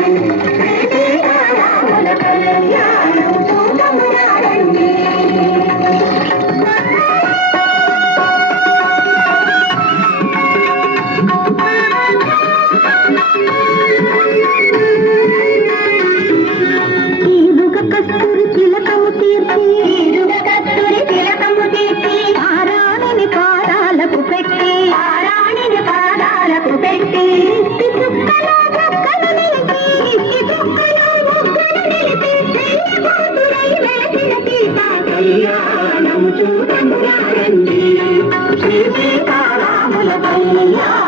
Thank you. Sita కళ్యాణం చూడండి రండి. శ్రీ సీతారాముల కళ్యాణం